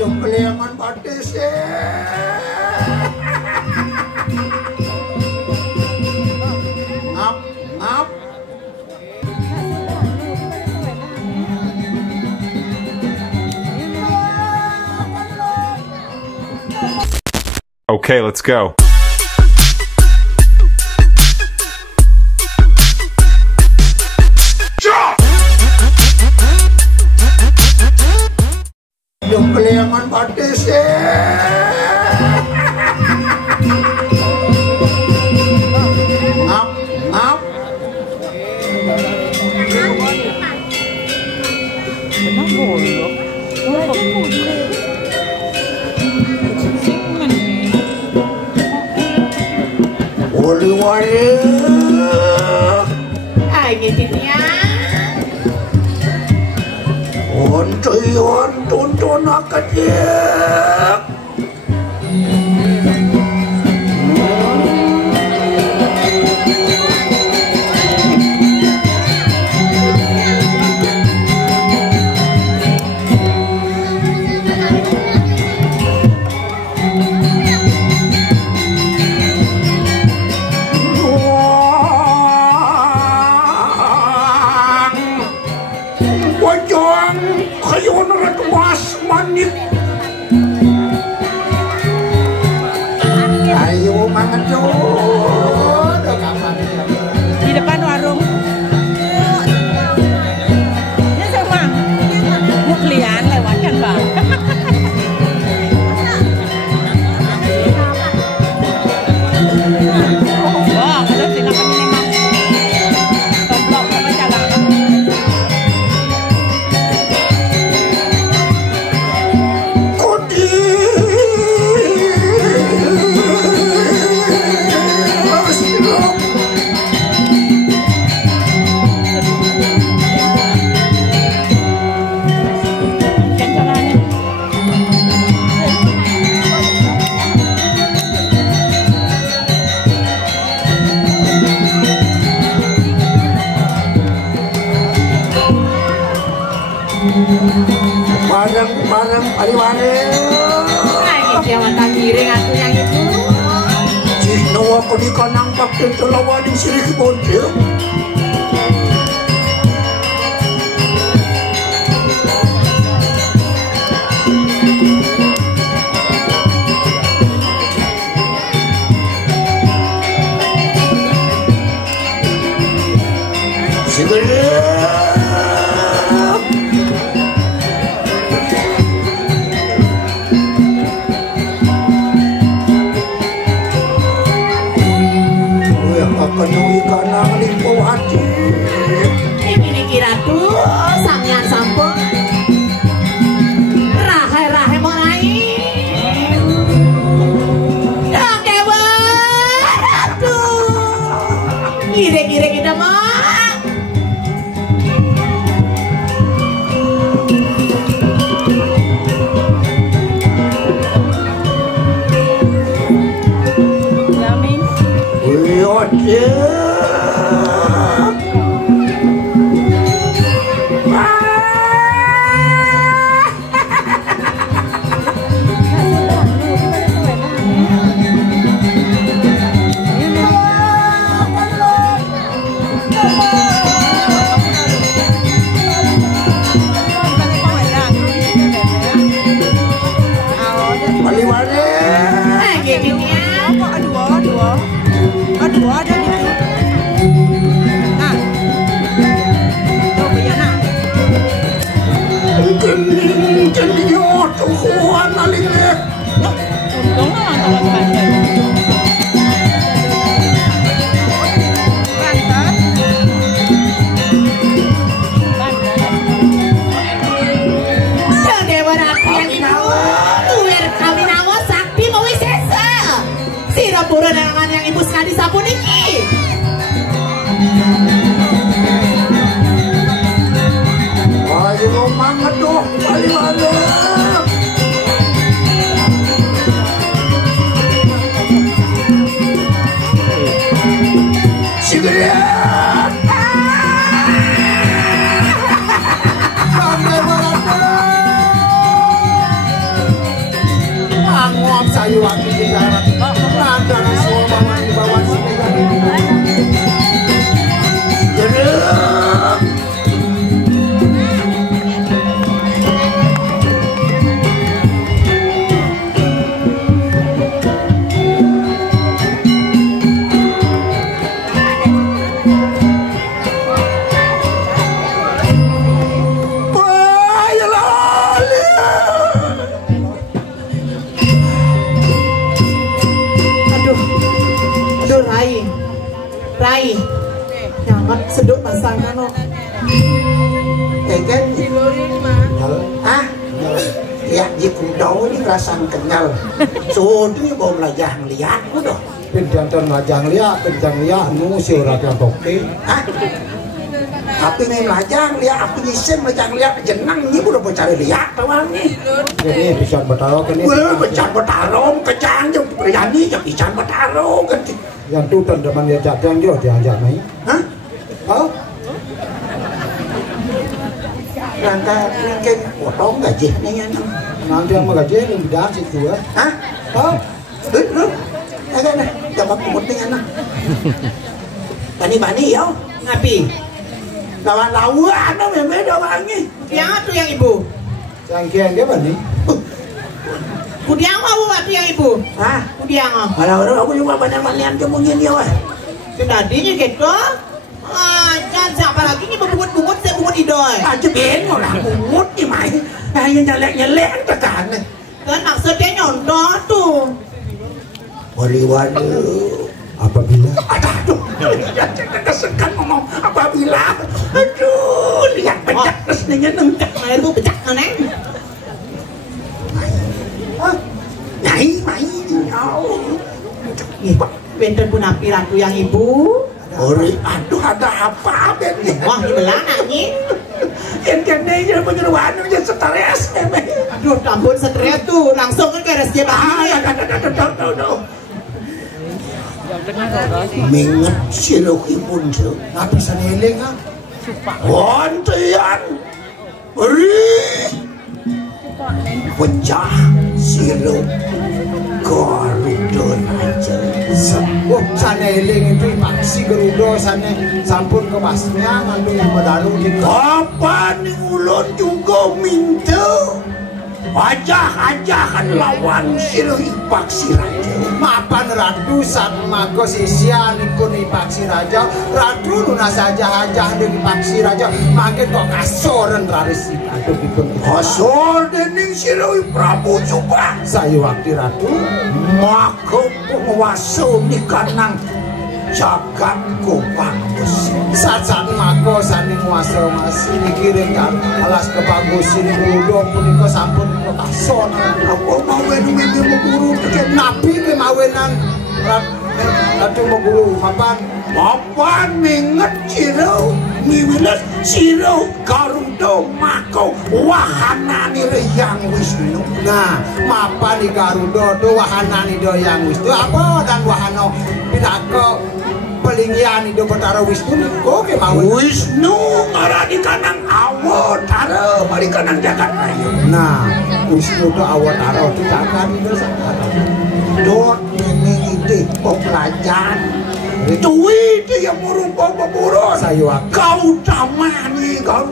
Yung kaliangan batis Up. Okay, let's go. Yung kaliangan batis Up. Wali-wali Ay, gitu ya. Ontoy tuntun akadyak ayo mangan Di depan warung. Ini sama Muklian lewat kan bang. Wah, ada silakan ini mang. Tomblok sama jalan. bareng pari-pari Jangan tak giring aku yang itu. Cino ako di kanang pakit lawan di sini kebontir penuhi kanang limpo hati Ini kira tuh sampean sampun rahe-rahe mau naik. Oke tuh kira-kira kita mau. Aduh, ada di situ. Nah, tuh punya nak. Jadi tuh kuat alingnya. Untung lah antara sepatu. Pura dengan yang ibu sekali sapu niki. Ayo mangat doh, ayo. Sigria. Sampai berapa? wakil bicara ada semua mama di bawah sini Rai, nyaman seduk pasangan lo. kan? Ah, ya jikung daw ni rasang kenal. So ni bom lajang liat ko do. Pinjantan lajang liat, nu si ora yang bokti. Ah. Api ni lajang liat, api ni sem lajang liat jenang ni udah bercari liat tawang ni. Jadi bisa bertaro kan ni. Wah, bercari bertaro, kecang je berani je bicara bertaro kan. Yang tu teman dia jatang jo diajak mai. Hah? Oh? Rangka ringkeng potong gaji ni yang Nanti yang magaji ni bidan situ ya. hah? Oh? Lu? Ada na, dapat kumot ni anak. Bani-bani yo. Ngapi? Lawan lawan no beda wangi. Yang tu yang ibu. Yang kian dia bani. Kudiang mau tu yang ibu. Hah? Kudiang. Kalau aku juga banyak-banyak tu mungkin dia wah. Tadinya gitu. Ah, jangan siapa lagi ni berbungut-bungut saya bungut idoi. Aja ben lah kumot ni mai. Yang nyelek-nyelek tekan. Kan maksudnya nyontoh tuh. Wali-wali. Apabila? Aduh, kesekan ngomong apabila. Aduh, lihat pecah kesninya nengcak. Air tu pecah kan eh? Nyai, mai, Benten pun api ratu yang ibu. Ori, aduh ada apa ben? Wah, di belakang ni. Yang kena je penyeruan je stres. Aduh, ampun stres tuh. Langsung kan ke RSJ bahaya. Mingat siloki pun tu. Apa saneling ah? Wantian. Ori. Pecah silok Garuda Raja. Oh, saneling itu maksi Garuda sana sampun ke basnya ngandung yang medaru di Kapan ni ulun juga minta ajah-ajahan lawan silok ipaksi raja. Mapan ratu sama ko sisya nikun ipaksi raja. Ratu nuna saja aja dengan ipaksi raja. Makin kok kasoran raris itu ikun. Kasor dening silok Prabu juga. Saya waktu ratu Maka penguasa ni kanang jagat kopang besi. saat mako sani nguasa masih dikirim kan alas kebagus ini Garuda punika sampun ke kasona. Apa mawen-mawen guru Ke nabi ke mawenan ratu guru mapan minget siro miwilet siro Garuda mako wahana ni Hyang Wisnu. nah mapan di Garuda tu wahana ni Hyang Wisnu apa dan wahana pinaka pelinggian itu Batara Wisnu kok ke mawen Wisnu ngara di kanang awatara mari kanang jagat raya. nah Wisnu tu awatara tu jagat itu sakara Dot ini ide pembelajaran. Duit dia merupakan pemurus. saya Kau tamani kau.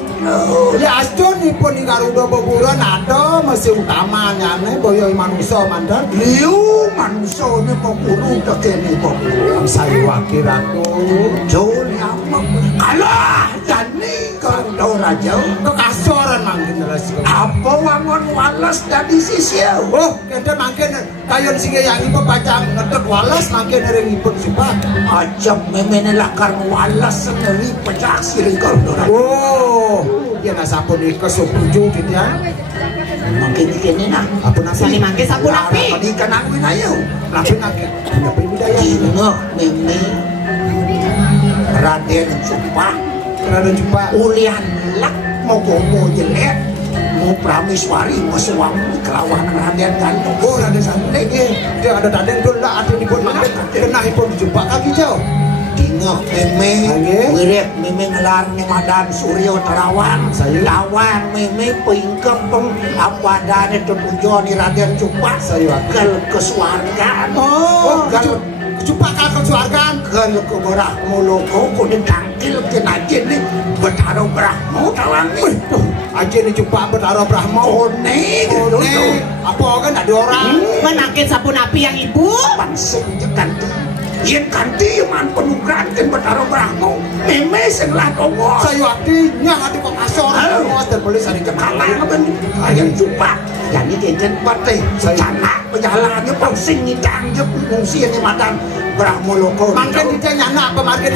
ya aston ni pun di Garuda beburan ada masih utamanya nih boyo manusia mandan Liu manusia ni pemburu tekeni pemburu. saya wakil aku Joni apa? Kalah jani kau raja. kekasoran mang generasi Apa wangon walas dari sisi? oh kita makin kayon singa yang ibu pacang ngetek walas makin ring ipun sumpah Ajam memene lakar walas sendiri pecah siri kau raja. oh dia nasapun di kesupuju gitu ya Makin kini nak. apa nasi Sani mangke sapu napi. Apa di kanang winayu? napi nakit napi budaya Kino meme Raden Sumpah. kerana jumpa Ulian lak mau gomo jelek mau prameswari mau sewang kelawan Raden Gandung. oh ada sana lagi dia ada tadeng dulu lah ada di pun makin kena ipun jumpa kaki jauh Dino ngeh meme wirid meme ngelar ning Madan Suryo Terawang lawang meme pingkem peng apa dane tujuan ni Raden Cupak kel kesuargaan kel Cupakal kesuargaan kel ke Brahmo loko kuning tangkil ke najin ni Betaro Brahmo tawang ni aja ni Cupak Betaro Brahmo gitu apa kan ada orang menangkit sabun api yang ibu pansing jekan yen kanti man penugaran kan Betaro Brahmo meme sebelah dongo saya waktu nyang ada kok kasor dan boleh sari kalah ben ayam Cupak jadi kenten pate canak penjalannya pansing ngidang je fungsi ni Madan Brahmo loko makin dia nyana apa makin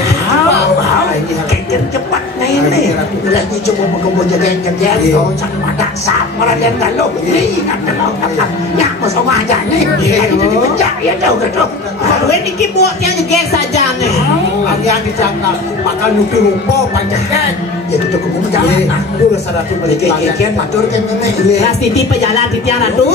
kenten cepat nih lagi coba mengembo jaga-jaga sama dak sama Raden Galuh ni kata lo nyak masuk aja nih jadi kerja ya jauh gitu gue dikit buat yang jegek saja nih yang dicakap bakal nuki rupo pancekek jadi cukup berjalan dulu sadar tu balik kian matur kan ini Ras titi pejalan titi yang ratu